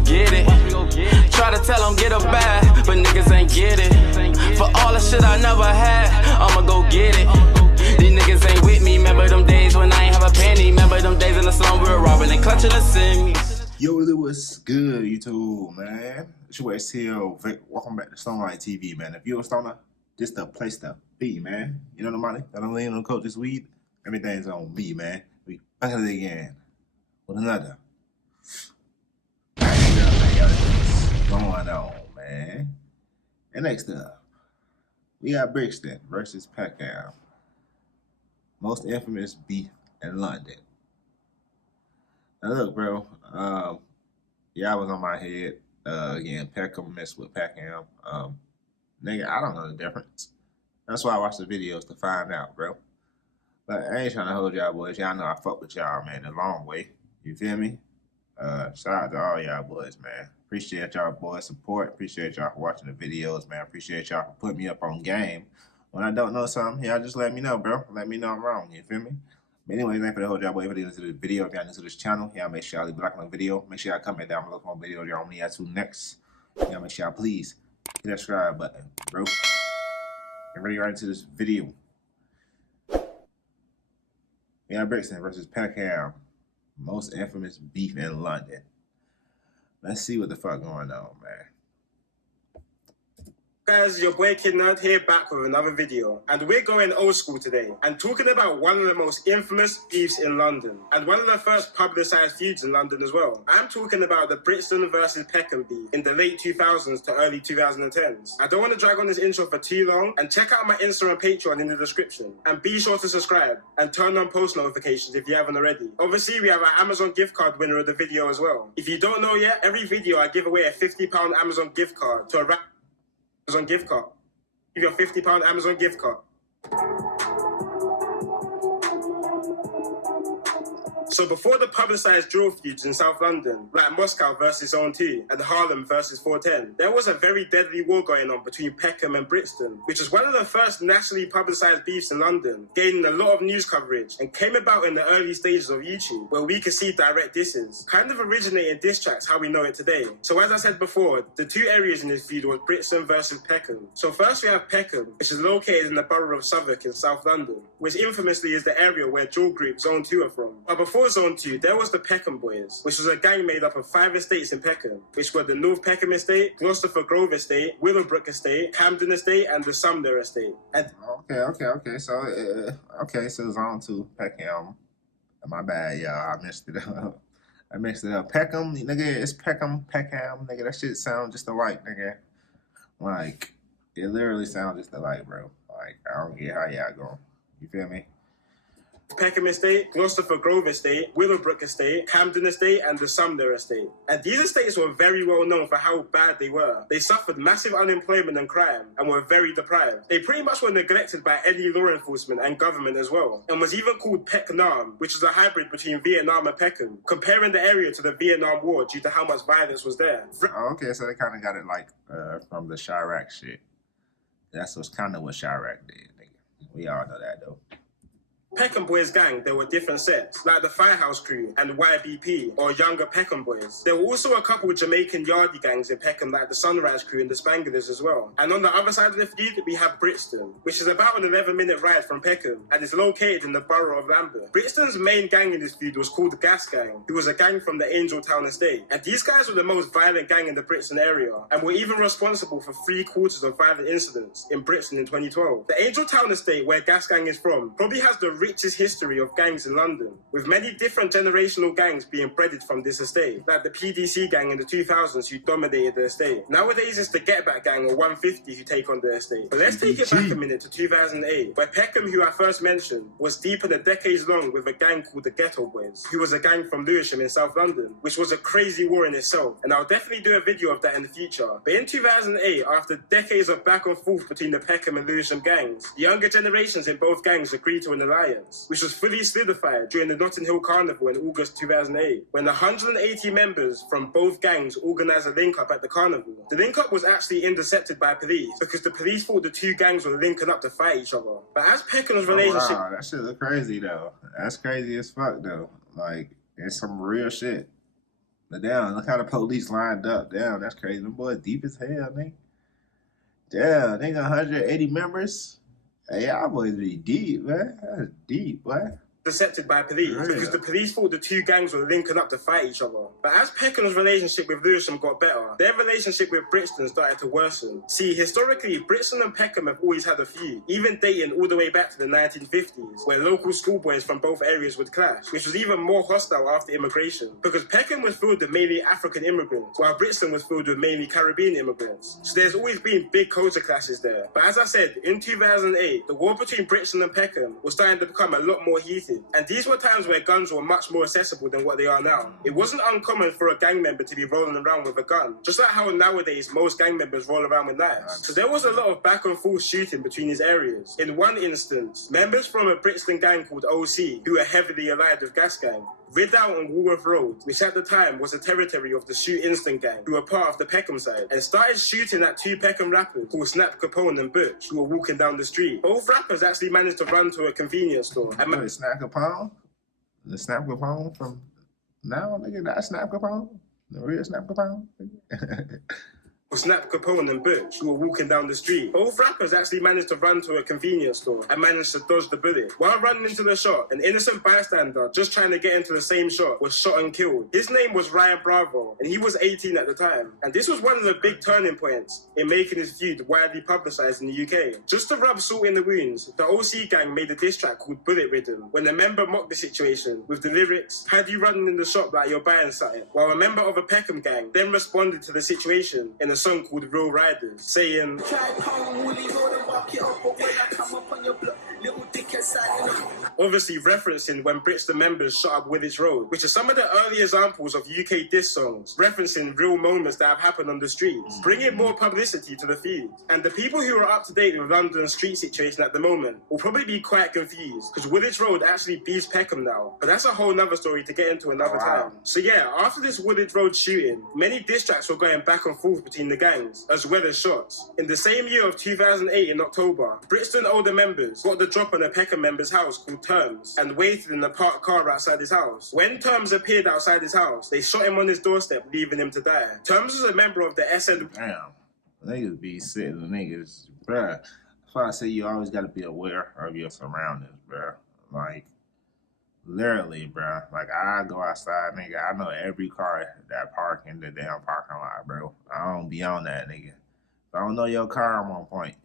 go get it. Try to tell them get a bag, but niggas ain't get it. For all the shit I never had, I'ma go get it. These niggas ain't with me, remember them days when I ain't have a penny. Remember them days in the slum we were robbing and clutching the semis. Yo, what's good, YouTube, man? It's your boy STL Vic. Welcome back to StonerLife TV, man. If you're a stoner, this the place to be, man. You know the money? Got a lean on coach this weed. Everything's on me, man. We back at it again with another. Going on, man. And next up, we got Brixton versus Peckham. Most infamous beef in London. Now look, bro. Yeah, I was on my head. Again, Peckham messed with Peckham. Nigga, I don't know the difference. That's why I watch the videos to find out, bro. But I ain't trying to hold y'all boys. Y'all know I fuck with y'all, man, the long way. You feel me? Shout out to all y'all boys, man. Appreciate y'all boys' support. Appreciate y'all for watching the videos, man. Appreciate y'all for putting me up on game. When I don't know something, y'all just let me know, bro. Let me know I'm wrong. You feel me? But anyways, thanks for the whole job, boy. If you're into the video, if y'all new to this channel, y'all make sure y'all leave a like on the video. Make sure y'all comment down below on videos y'all want me to next. Y'all make sure y'all please hit that subscribe button, bro. Get ready right into this video. We got Brixton versus Peckham. Most infamous beef in London. Let's see what the fuck going on, man. Guys, your boy Kid Nerd here, back with another video, and we're going old school today and talking about one of the most infamous beefs in London and one of the first publicised feuds in London as well. I'm talking about the Brixton versus Peckham beef in the late 2000s to early 2010s. I don't want to drag on this intro for too long, and check out my Insta and Patreon in the description, and be sure to subscribe and turn on post notifications if you haven't already. Obviously, we have our Amazon gift card winner of the video as well. If you don't know yet, every video I give away a £50 Amazon gift card to a Amazon gift card. Give you a £50 Amazon gift card. So before the publicised drill feuds in South London, like Moscow versus Zone 2 and Harlem versus 410, there was a very deadly war going on between Peckham and Brixton, which was one of the first nationally publicised beefs in London, gaining a lot of news coverage, and came about in the early stages of YouTube, where we could see direct disses, kind of originating diss tracks how we know it today. So as I said before, the two areas in this feud was Brixton versus Peckham. So first we have Peckham, which is located in the borough of Southwark in South London, which infamously is the area where drill group Zone 2 are from. But before Zone 2, there was the Peckham Boys, which was a gang made up of 5 estates in Peckham, which were the North Peckham Estate, Gloucester Grove Estate, Willowbrook Estate, Camden Estate, and the Sumner Estate. And Okay. So Zone 2, Peckham. My bad, y'all. I messed it up. Peckham, nigga, it's Peckham, nigga. That shit sound just alike, nigga. Like, it literally sounds just alike, bro. Like, I don't get how y'all going. You feel me? Peckham Estate, Gloucester Grove Estate, Willowbrook Estate, Camden Estate, and the Sumner Estate. And these estates were very well known for how bad they were. They suffered massive unemployment and crime, and were very deprived. They pretty much were neglected by any law enforcement and government as well, and was even called Peckham, which was a hybrid between Vietnam and Peckham, comparing the area to the Vietnam War due to how much violence was there. Okay, so they kind of got it like from the Chirac shit. That's kind of what Chirac did, nigga. We all know that, though. Peckham Boys gang, there were different sets, like the Firehouse Crew and YBP, or Younger Peckham Boys. There were also a couple of Jamaican yardie gangs in Peckham, like the Sunrise Crew and the Spanglers as well. And on the other side of the feud, we have Brixton, which is about an 11-minute ride from Peckham, and is located in the borough of Lambeth. Brixton's main gang in this feud was called the Gas Gang, who was a gang from the Angel Town estate. And these guys were the most violent gang in the Brixton area, and were even responsible for 3/4 of violent incidents in Brixton in 2012. The Angel Town estate, where Gas Gang is from, probably has the richest history of gangs in London, with many different generational gangs being bred from this estate, like the PDC gang in the 2000s who dominated the estate. Nowadays it's the Get Back gang or 150 who take on the estate. But let's take it back a minute to 2008, where Peckham, who I first mentioned, was deepened a decades long with a gang called the Ghetto Boys, who was a gang from Lewisham in South London, which was a crazy war in itself, and I'll definitely do a video of that in the future. But in 2008, after decades of back and forth between the Peckham and Lewisham gangs, the younger generations in both gangs agreed to an alliance, which was fully solidified during the Notting Hill Carnival in August 2008, when 180 members from both gangs organised a link-up at the carnival. The link-up was actually intercepted by police, because the police thought the two gangs were linking up to fight each other. But as Peckham's relationship... Wow, that shit look crazy, though. That's crazy as fuck, though. Like, it's some real shit. But damn, look how the police lined up. Damn, that's crazy. Them boys deep as hell, nigga. Damn, they got 180 members. Hey, y'all boys be deep, man. That's deep, boy. Intercepted by police because the police thought the two gangs were linking up to fight each other. But as Peckham's relationship with Lewisham got better, their relationship with Brixton started to worsen. See, historically, Brixton and Peckham have always had a feud, even dating all the way back to the 1950s, where local schoolboys from both areas would clash, which was even more hostile after immigration, because Peckham was filled with mainly African immigrants, while Brixton was filled with mainly Caribbean immigrants. So there's always been big culture clashes there. But as I said, in 2008, the war between Brixton and Peckham was starting to become a lot more heated. And these were times where guns were much more accessible than what they are now. It wasn't uncommon for a gang member to be rolling around with a gun, just like how nowadays most gang members roll around with knives. So there was a lot of back and forth shooting between these areas. In one instance, members from a Brixton gang called OC, who were heavily allied with Gas Gang, rid out on Woolworth Road, which at the time was the territory of the Shoot Instant gang, who were part of the Peckham side, and started shooting at two Peckham rappers called Snap Capone and Butch, who were walking down the street. Both rappers actually managed to run to a convenience store. And Snap Capone? The Snap Capone from now, nigga, that Snap Capone? The real Snap Capone? Snap Capone and Butch, who were walking down the street. Both rappers actually managed to run to a convenience store and managed to dodge the bullet. While running into the shot, an innocent bystander just trying to get into the same shot was shot and killed. His name was Ryan Bravo, and he was 18 at the time. And this was one of the big turning points in making his feud widely publicised in the UK. Just to rub salt in the wounds, the OC gang made a diss track called Bullet Rhythm, when a member mocked the situation with the lyrics, "Had you running in the shop like you're buying something?" While a member of a Peckham gang then responded to the situation in a song called Real Riders, saying, obviously referencing when Brixton members shot up Woolwich Road, which are some of the early examples of UK diss songs, referencing real moments that have happened on the streets, bringing more publicity to the feud. And the people who are up to date with London's street situation at the moment will probably be quite confused, because Woolwich Road actually beats Peckham now, but that's a whole nother story to get into another time. So yeah, after this Woolwich Road shooting, many diss tracks were going back and forth between the gangs, as well as shots. In the same year of 2008 in October, Brixton older members got the drop on a Peckham member's house called Terms and waited in the parked car outside his house. When Terms appeared outside his house, they shot him on his doorstep, leaving him to die. Terms was a member of the SN... Damn. Niggas be sitting, niggas, bruh. That's why I say you always gotta be aware of your surroundings, bruh. Like, literally, bruh. Like, I go outside, nigga, I know every car that park in the damn parking lot, bro. I don't be on that, nigga. If I don't know your car, I'm on point.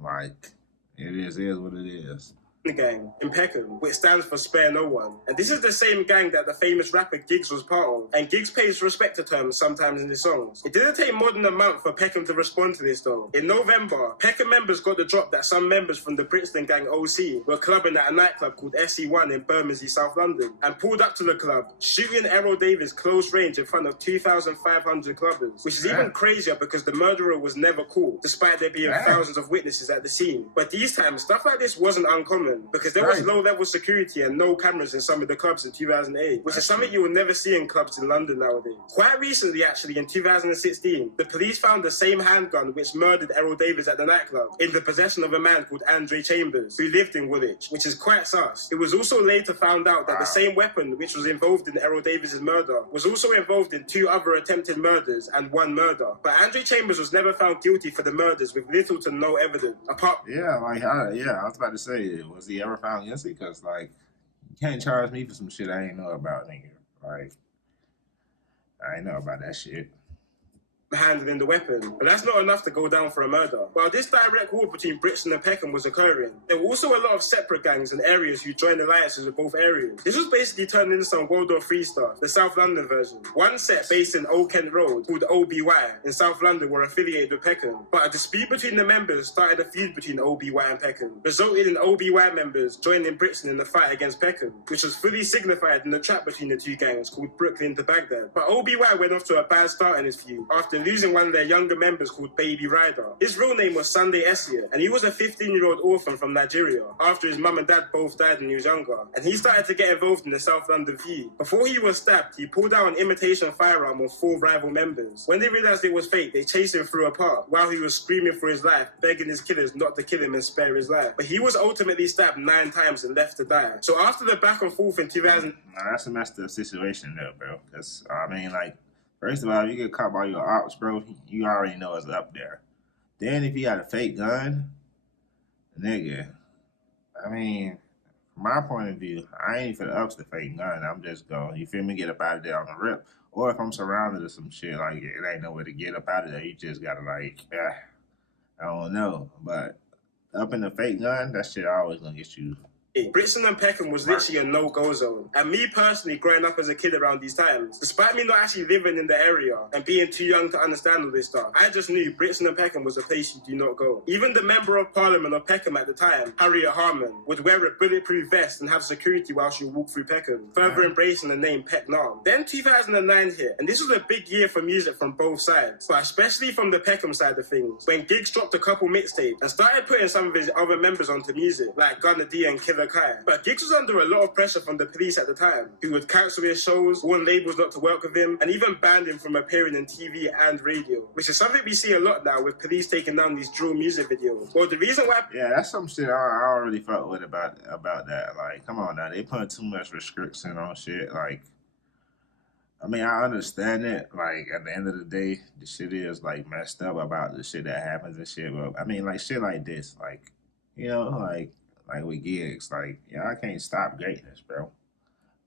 Like, it is what it is. Gang in Peckham, which stands for Spare No One. And this is the same gang that the famous rapper Giggs was part of. And Giggs pays respect to Terms sometimes in his songs. It didn't take more than a month for Peckham to respond to this though. In November, Peckham members got the drop that some members from the Brixton gang OC were clubbing at a nightclub called SE1 in Bermondsey, South London, and pulled up to the club, shooting Errdayy close range in front of 2,500 clubbers, which is even crazier because the murderer was never caught, despite there being thousands of witnesses at the scene. But these times, stuff like this wasn't uncommon, because there was low-level security and no cameras in some of the clubs in 2008, which is something you will never see in clubs in London nowadays. Quite recently, actually, in 2016, the police found the same handgun which murdered Errdayy at the nightclub in the possession of a man called Andre Chambers, who lived in Woolwich, which is quite sus. It was also later found out that the same weapon which was involved in Errday's murder was also involved in 2 other attempted murders and 1 murder. But Andre Chambers was never found guilty for the murders with little to no evidence, apart... I was about to say, was he ever found guilty? Because, like, you can't charge me for some shit I ain't know about, nigga. Like, I ain't know about that shit. Handling the weapon, but that's not enough to go down for a murder. While this direct war between Brixton and Peckham was occurring, there were also a lot of separate gangs and areas who joined alliances with both areas. This was basically turned into some World War III stuff, the South London version. One set based in Old Kent Road, called OBY, in South London were affiliated with Peckham, but a dispute between the members started a feud between OBY and Peckham, resulted in OBY members joining Brixton in the fight against Peckham, which was fully signified in the trap between the two gangs called Brooklyn to Baghdad. But OBY went off to a bad start in his feud after and losing one of their younger members called Baby Ryder. His real name was Sunday Essia, and he was a 15-year-old orphan from Nigeria after his mum and dad both died when he was younger, and he started to get involved in the South London feud. Before he was stabbed, he pulled out an imitation firearm on 4 rival members. When they realised it was fake, they chased him through a park while he was screaming for his life, begging his killers not to kill him and spare his life. But he was ultimately stabbed 9 times and left to die. So after the back and forth in 2000... Nah, that's a messed up situation though, bro. Because, I mean, like, first of all, if you get caught by your ops, bro, you already know it's up there. Then if you got a fake gun, nigga, I mean, from my point of view, I ain't for the ups the fake gun. I'm just going, you feel me, get up out of there on the rip. Or if I'm surrounded or some shit, like, it ain't nowhere to get up out of there. You just gotta, like, I don't know. But up in the fake gun, that shit always gonna get you. Brixton and Peckham was literally a no-go zone. And me personally, growing up as a kid around these times, despite me not actually living in the area and being too young to understand all this stuff, I just knew Brixton and Peckham was a place you do not go. Even the Member of Parliament of Peckham at the time, Harriet Harman, would wear a bulletproof vest and have security while she would walk through Peckham, further embracing the name Peckham. Then 2009 hit, and this was a big year for music from both sides, but especially from the Peckham side of things, when Giggs dropped a couple mixtapes and started putting some of his other members onto music, like Gunna D and Killer Kai. But Giggs was under a lot of pressure from the police at the time, who would cancel his shows, warn labels not to work with him, and even banned him from appearing in TV and radio, which is something we see a lot now with police taking down these drill music videos. Well, the reason why... Yeah, that's some shit I don't really fuck with about that. Like, come on now, they putting too much restriction on shit. Like, I mean, I understand it. Like, at the end of the day, the shit is, like, messed up about the shit that happens and shit. But, I mean, like, shit like this, like, you know, like with Giggs, like, I can't stop greatness, bro.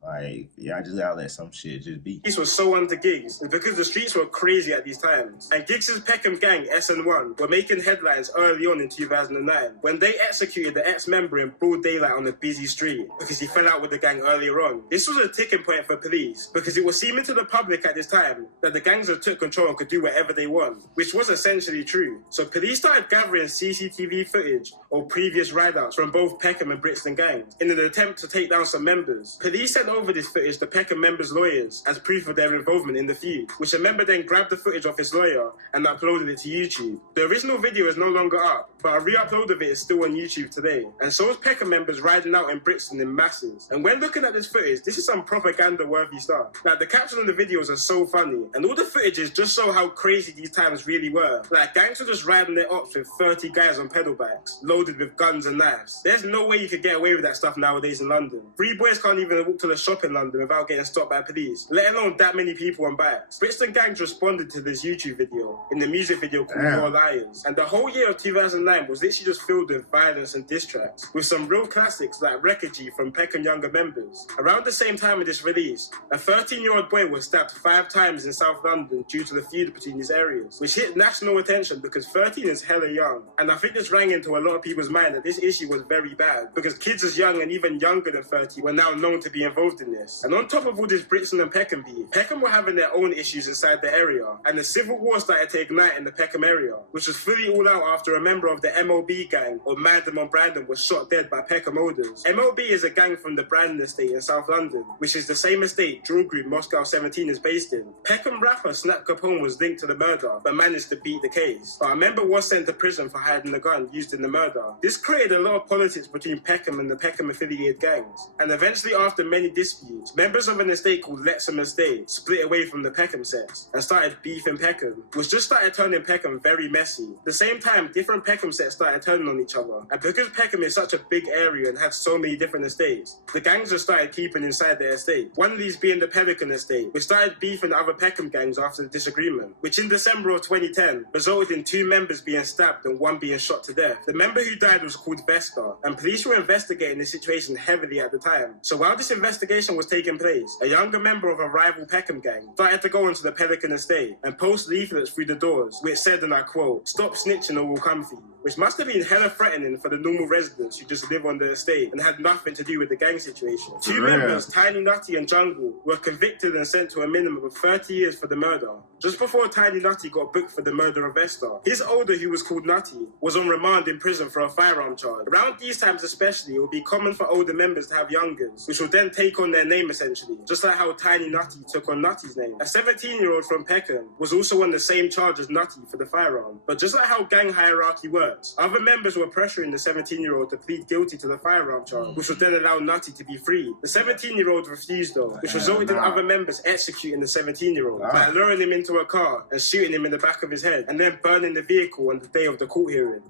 Like, I just gotta let some shit just be. This was so under Giggs, because the streets were crazy at these times. And Giggs' Peckham gang, SN1, were making headlines early on in 2009, when they executed the ex-member in broad daylight on a busy street, because he fell out with the gang earlier on. This was a ticking point for police, because it was seeming to the public at this time that the gangs had took control and could do whatever they want, which was essentially true. So police started gathering CCTV footage or previous rideouts from both Peckham and Brixton gangs, in an attempt to take down some members. Police sent over this footage to Peckham members' lawyers as proof of their involvement in the feud, which a member then grabbed the footage off his lawyer and uploaded it to YouTube. The original video is no longer up, but a re-upload of it is still on YouTube today. And so is Peckham members riding out in Brixton in masses. And when looking at this footage, this is some propaganda-worthy stuff. Like, the captions on the videos are so funny, and all the footages just show how crazy these times really were. Like, gangs were just riding their ops with 30 guys on pedal bikes, loaded with guns and knives. There's no way you could get away with that stuff nowadays in London. 3 boys can't even walk to the shop in London without getting stopped by police, let alone that many people on bikes. Brixton gangs responded to this YouTube video in the music video called Your Liars, and the whole year of 2009 was literally just filled with violence and diss tracks, with some real classics like Errdayy from Peckham younger members. Around the same time of this release, a 13-year-old boy was stabbed 5 times in South London due to the feud between these areas, which hit national attention because 13 is hella young, and I think this rang into a lot of people's mind that this issue was very bad, because kids as young and even younger than 30 were now known to be involved in this. And on top of all this Brixton and Peckham beef, Peckham were having their own issues inside the area, and the civil war started to ignite in the Peckham area, which was fully all out after a member of the MLB gang, or Mandem on Brandon, was shot dead by Peckham owners. MLB is a gang from the Brandon estate in South London, which is the same estate drill group Moscow 17 is based in. Peckham rapper Snap Capone was linked to the murder, but managed to beat the case. But a member was sent to prison for hiding the gun used in the murder. This created a lot of politics between Peckham and the Peckham affiliated gangs, and eventually after many disputes, members of an estate called Lexham Estate split away from the Peckham sets and started beefing Peckham, which just started turning Peckham very messy. At the same time, different Peckham sets started turning on each other, and because Peckham is such a big area and had so many different estates, the gangs just started keeping inside their estate. One of these being the Pelican Estate, which started beefing other Peckham gangs after the disagreement, which in December of 2010 resulted in 2 members being stabbed and 1 being shot to death. The member who died was called Vesta, and police were investigating the situation heavily at the time. So while this investigation was taking place, a younger member of a rival Peckham gang started to go into the Pelican Estate and post leaflets through the doors, which said, and I quote, "Stop snitching or we'll come for you," which must have been hella threatening for the normal residents who just live on the estate and had nothing to do with the gang situation. 2 members, Tiny Nutty and Jungle, were convicted and sent to a minimum of 30 years for the murder. Just before Tiny Nutty got booked for the murder of Vesta, his older, who was called Nutty, was on remand in prison for a firearm charge. Around these times especially, it would be common for older members to have youngers, which would then take take on their name essentially, just like how Tiny Nutty took on Nutty's name. A 17-year-old from Peckham was also on the same charge as Nutty for the firearm, but just like how gang hierarchy works, other members were pressuring the 17-year-old to plead guilty to the firearm charge, which would then allow Nutty to be free. The 17-year-old refused though, which resulted in other members executing the 17-year-old, like luring him into a car and shooting him in the back of his head, and then burning the vehicle on the day of the court hearing.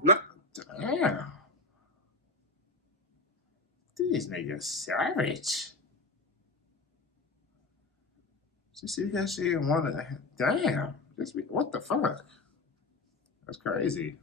Damn. These niggas savage. So see that shit and wanna damn. What the fuck? That's crazy.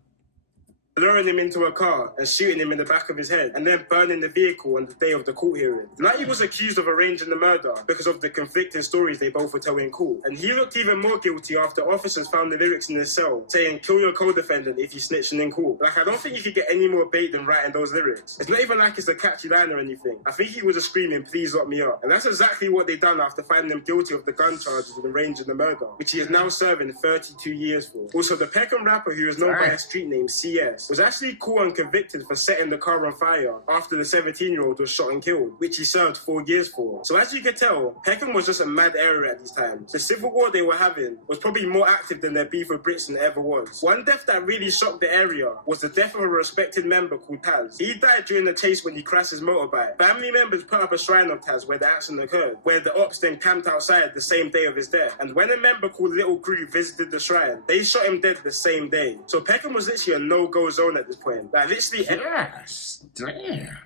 Luring him into a car and shooting him in the back of his head, and then burning the vehicle on the day of the court hearing. Nutty was accused of arranging the murder because of the conflicting stories they both were telling in court, and he looked even more guilty after officers found the lyrics in his cell saying, "Kill your co-defendant if he's snitching in court." Like, I don't think you could get any more bait than writing those lyrics. It's not even like it's a catchy line or anything. I think he was just screaming, "Please lock me up." And that's exactly what they done after finding him guilty of the gun charges and arranging the murder, which he is now serving 32 years for. Also, the Peckham rapper, who is known by a street name CS, was actually caught and convicted for setting the car on fire after the 17-year-old was shot and killed, which he served 4 years for. So as you can tell, Peckham was just a mad area at these times. The civil war they were having was probably more active than their beef with Brixton ever was. One death that really shocked the area was the death of a respected member called Taz. He died during the chase when he crashed his motorbike. Family members put up a shrine of Taz where the accident occurred, where the ops then camped outside the same day of his death. And when a member called Little Crew visited the shrine, they shot him dead the same day. So Peckham was literally a no-go zone at this point. Like, literally... Yes, damn.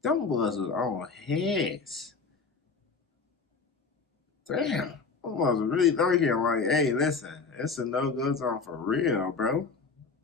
Them boys was on heads. Damn. Them boys was really lurking like, hey, listen, it's a no-go zone for real, bro.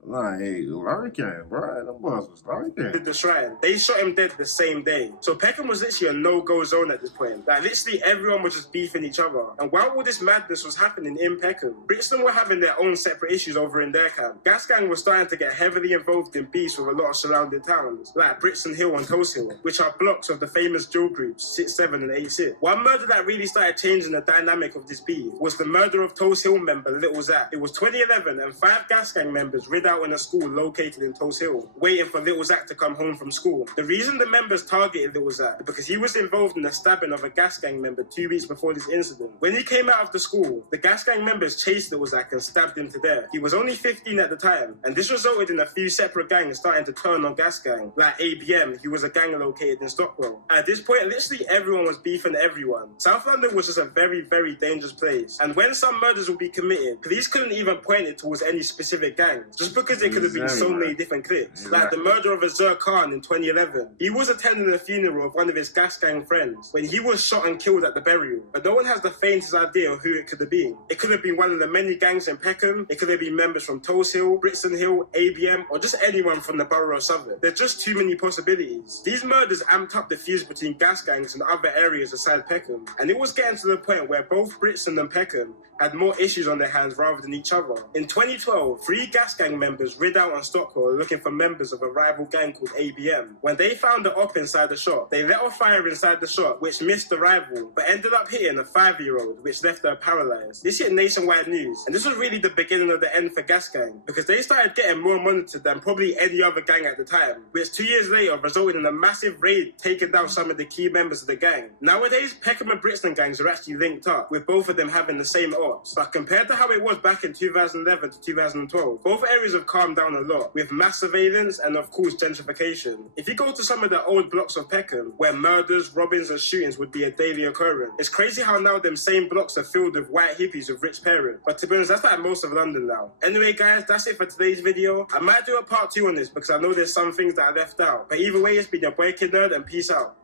Like, lurking, bro. Them boys was lurking. The shrine. They shot him dead the same day. So Peckham was literally a no-go zone at this point. Like, literally everyone was just beefing each other. And while all this madness was happening in Peckham, Brixton were having their own separate issues over in their camp. Gas Gang was starting to get heavily involved in beefs with a lot of surrounding towns, like Brixton Hill and Toast Hill, which are blocks of the famous drill groups 6-7 and 8-6. One murder that really started changing the dynamic of this beef was the murder of Toast Hill member Little Zach. It was 2011 and 5 Gas Gang members rid out in a school located in Toast Hill, waiting for Little Zach to come home from school. The reason the members targeted Little Zach is because he was involved in the stabbing of a Gas Gang member 2 weeks before this incident. When he came out of the school, the Gas Gang members chased Little Zach and stabbed him to death. He was only 15 at the time, and this resulted in a few separate gangs starting to turn on Gas Gang, like ABM, who was a gang located in Stockwell. At this point, literally everyone was beefing everyone. South London was just a very, very dangerous place, and when some murders would be committed, police couldn't even point it towards any specific gangs, just because they could have been so many different clips. Like the murder of Azur Khan in 2011. He was attending the funeral of one of his Gas Gang friends when he was shot and killed at the burial, but no one has the faintest idea of who it could have been. It could have been one of the many gangs in Peckham, it could have been members from Toast Hill, Brixton Hill, ABM, or just anyone from the borough of Southwark. There's just too many possibilities. These murders amped up the fuse between Gas Gangs and other areas aside Peckham, and it was getting to the point where both Brixton and Peckham had more issues on their hands rather than each other. In 2012, 3 Gas Gang members rid out on Stockwell looking for members of a rival gang called ABM. When they found the op inside the shop, they let off fire inside the shop, which missed the rival, but ended up hitting a 5-year-old, which left her paralyzed. This hit nationwide news, and this was really the beginning of the end for Gas Gang, because they started getting more monitored than probably any other gang at the time, which 2 years later resulted in a massive raid taking down some of the key members of the gang. Nowadays, Peckham and Brixton gangs are actually linked up, with both of them having the same ops, but compared to how it was back in 2011 to 2012, both areas have calmed down a lot, with mass surveillance and of course gentrification. If you go to some of the old blocks of Peckham, where murders, robbings and shootings would be a daily occurrence, it's crazy how now them same blocks are filled with white hippies with rich parents. But to be honest, that's like most of London now. Anyway guys, that's it for today's video. I might do a part 2 on this because I know there's some things that I left out. But either way, it's been your boy Kid Nerd and peace out.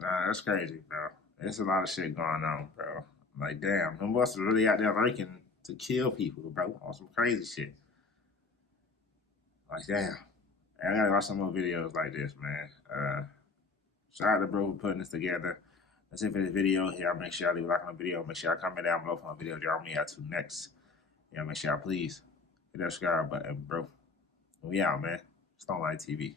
Nah, that's crazy, bro. There's a lot of shit going on, bro. Like, damn, them boys are really out there lurking to kill people, bro, on some crazy shit. Like, damn. I gotta watch some more videos like this, man. Shout out to bro for putting this together. That's it for this video. Y'all make sure y'all leave a like on the video. Make sure y'all comment down below for my video y'all me out to next. Y'all make sure y'all please hit that subscribe button, bro. We out, man. StonerLife TV.